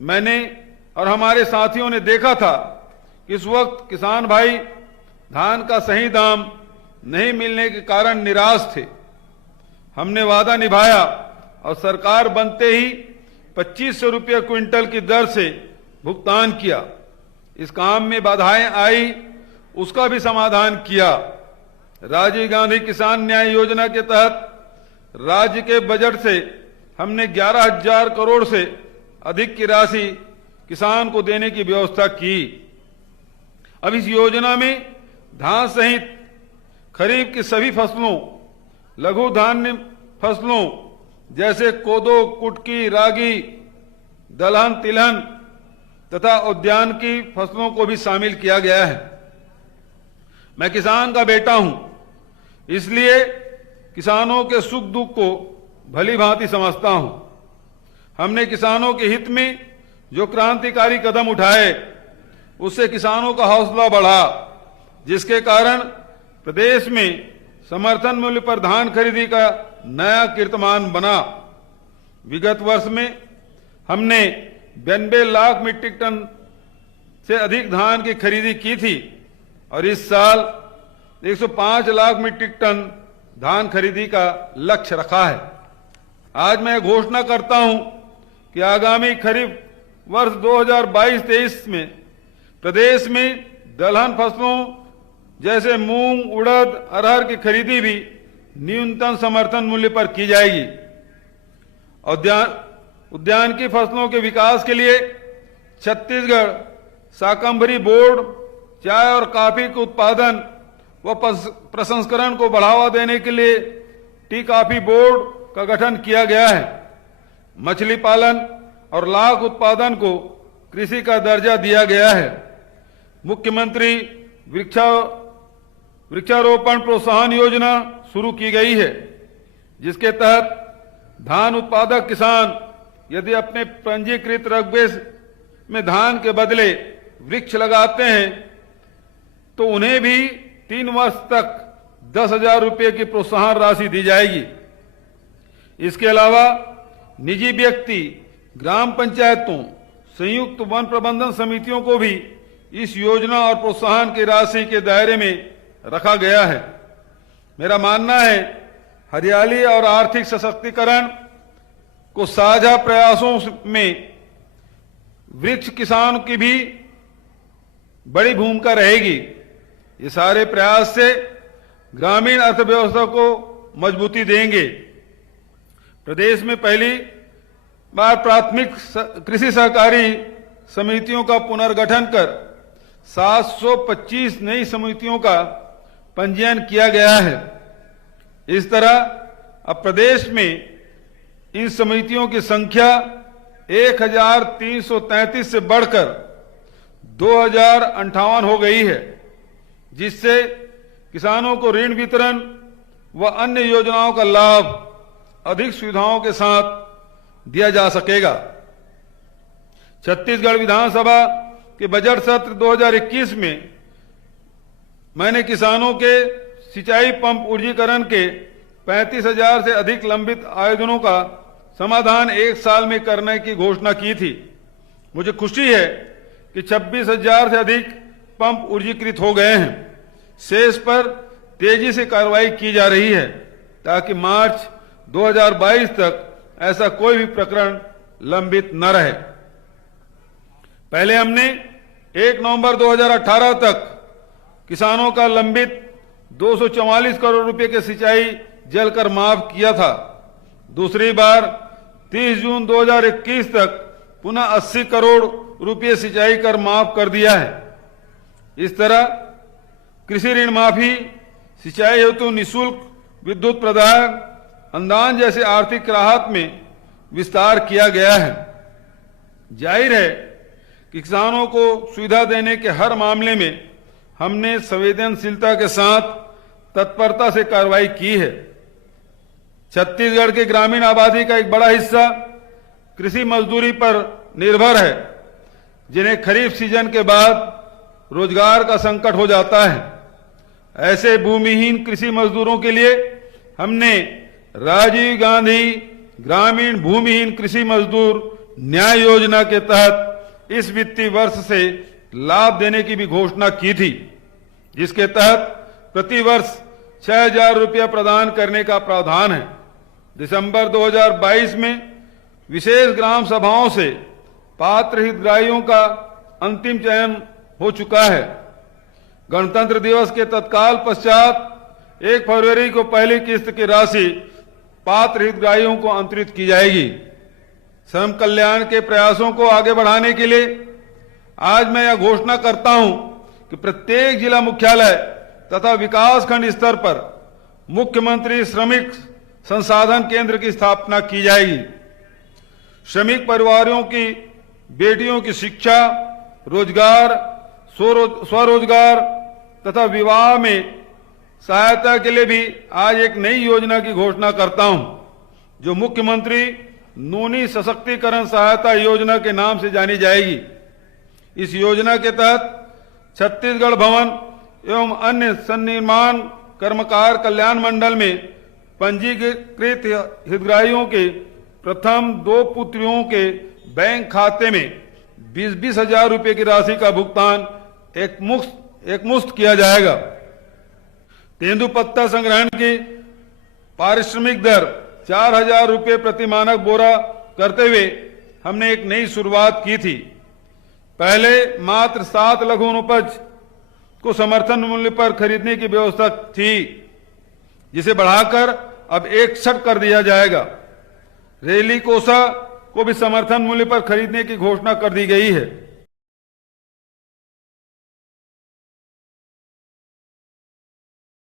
मैंने और हमारे साथियों ने देखा था कि इस वक्त किसान भाई धान का सही दाम नहीं मिलने के कारण निराश थे। हमने वादा निभाया और सरकार बनते ही 2500 रुपये क्विंटल की दर से भुगतान किया। इस काम में बाधाएं आई, उसका भी समाधान किया। राजीव गांधी किसान न्याय योजना के तहत राज्य के बजट से हमने 11,000 करोड़ से अधिक की राशि किसान को देने की व्यवस्था की। अब इस योजना में धान सहित खरीफ की सभी फसलों, लघु धान्य फसलों जैसे कोदो, कुटकी, रागी, दलहन, तिलहन तथा उद्यान की फसलों को भी शामिल किया गया है। मैं किसान का बेटा हूं, इसलिए किसानों के सुख दुख को भली भांति समझता हूं। हमने किसानों के हित में जो क्रांतिकारी कदम उठाए, उससे किसानों का हौसला बढ़ा, जिसके कारण प्रदेश में समर्थन मूल्य पर धान खरीदी का नया कीर्तिमान बना। विगत वर्ष में हमने 92 लाख मीट्रिक टन से अधिक धान की खरीदी की थी और इस साल 105 लाख मीट्रिक टन धान खरीदी का लक्ष्य रखा है। आज मैं घोषणा करता हूं कि आगामी खरीफ वर्ष 2022-23 में प्रदेश में दलहन फसलों जैसे मूंग, उड़द, अरहर की खरीदी भी न्यूनतम समर्थन मूल्य पर की जाएगी। उद्यान की फसलों के विकास के लिए छत्तीसगढ़ शाकंभरी बोर्ड, चाय और कॉफी के उत्पादन व प्रसंस्करण को बढ़ावा देने के लिए टी कॉफी बोर्ड का गठन किया गया है। मछली पालन और लाख उत्पादन को कृषि का दर्जा दिया गया है। मुख्यमंत्री वृक्षारोपण प्रोत्साहन योजना शुरू की गई है, जिसके तहत धान उत्पादक किसान यदि अपने पंजीकृत रकबे में धान के बदले वृक्ष लगाते हैं तो उन्हें भी 3 वर्ष तक 10,000 रुपये की प्रोत्साहन राशि दी जाएगी। इसके अलावा निजी व्यक्ति, ग्राम पंचायतों, संयुक्त वन प्रबंधन समितियों को भी इस योजना और प्रोत्साहन की राशि के दायरे में रखा गया है। मेरा मानना है हरियाली और आर्थिक सशक्तिकरण को साझा प्रयासों में वृक्ष किसान की भी बड़ी भूमिका रहेगी। ये सारे प्रयास से ग्रामीण अर्थव्यवस्था को मजबूती देंगे। प्रदेश में पहली बार प्राथमिक कृषि सहकारी समितियों का पुनर्गठन कर 725 नई समितियों का पंजीयन किया गया है। इस तरह अब प्रदेश में इन समितियों की संख्या 1,333 से बढ़कर 2,058 हो गई है, जिससे किसानों को ऋण वितरण व अन्य योजनाओं का लाभ अधिक सुविधाओं के साथ दिया जा सकेगा। छत्तीसगढ़ विधानसभा के बजट सत्र 2021 में मैंने किसानों के सिंचाई पंप ऊर्जीकरण के 35,000 से अधिक लंबित आवेदनों का समाधान 1 साल में करने की घोषणा की थी। मुझे खुशी है कि 26,000 से अधिक पंप ऊर्जीकृत हो गए हैं। शेष पर तेजी से कार्रवाई की जा रही है ताकि मार्च 2022 तक ऐसा कोई भी प्रकरण लंबित न रहे। पहले हमने 1 नवंबर 2018 तक किसानों का लंबित 244 करोड़ रुपए के सिंचाई जल कर माफ किया था। दूसरी बार 30 जून 2021 तक पुनः 80 करोड़ रुपए सिंचाई कर माफ कर दिया है। इस तरह कृषि ऋण माफी, सिंचाई हेतु निःशुल्क विद्युत प्रदान, अनुदान जैसे आर्थिक राहत में विस्तार किया गया है। जाहिर है कि किसानों को सुविधा देने के हर मामले में हमने संवेदनशीलता के साथ तत्परता से कार्रवाई की है। छत्तीसगढ़ के ग्रामीण आबादी का एक बड़ा हिस्सा कृषि मजदूरी पर निर्भर है, जिन्हें खरीफ सीजन के बाद रोजगार का संकट हो जाता है। ऐसे भूमिहीन कृषि मजदूरों के लिए हमने राजीव गांधी ग्रामीण भूमिहीन कृषि मजदूर न्याय योजना के तहत इस वित्तीय वर्ष से लाभ देने की भी घोषणा की थी, जिसके तहत प्रति वर्ष 6,000 रुपया प्रदान करने का प्रावधान है। दिसंबर 2022 में विशेष ग्राम सभाओं से पात्र हितग्राहियों का अंतिम चयन हो चुका है। गणतंत्र दिवस के तत्काल पश्चात 1 फरवरी को पहली किस्त की राशि पात्र हितग्राहियों को अंतरित की जाएगी। श्रम कल्याण के प्रयासों को आगे बढ़ाने के लिए आज मैं यह घोषणा करता हूं कि प्रत्येक जिला मुख्यालय तथा विकासखंड स्तर पर मुख्यमंत्री श्रमिक संसाधन केंद्र की स्थापना की जाएगी। श्रमिक परिवारों की बेटियों की शिक्षा, रोजगार, स्वरोजगार तथा विवाह में सहायता के लिए भी आज एक नई योजना की घोषणा करता हूं, जो मुख्यमंत्री नूनी सशक्तिकरण सहायता योजना के नाम से जानी जाएगी। इस योजना के तहत छत्तीसगढ़ भवन एवं अन्य सन्निर्माण कर्मकार कल्याण मंडल में पंजीकृत हितग्राहियों के प्रथम 2 पुत्रियों के बैंक खाते में 20-20 हजार रुपये की राशि का भुगतान एकमुश्त किया जाएगा। तेंदुपत्ता संग्रहण की पारिश्रमिक दर 4,000 रुपये प्रति मानक बोरा करते हुए हमने एक नई शुरुआत की थी। पहले मात्र 7 लघु उपज को समर्थन मूल्य पर खरीदने की व्यवस्था थी, जिसे बढ़ाकर अब 61 कर दिया जाएगा। रेली कोसा को भी समर्थन मूल्य पर खरीदने की घोषणा कर दी गई है।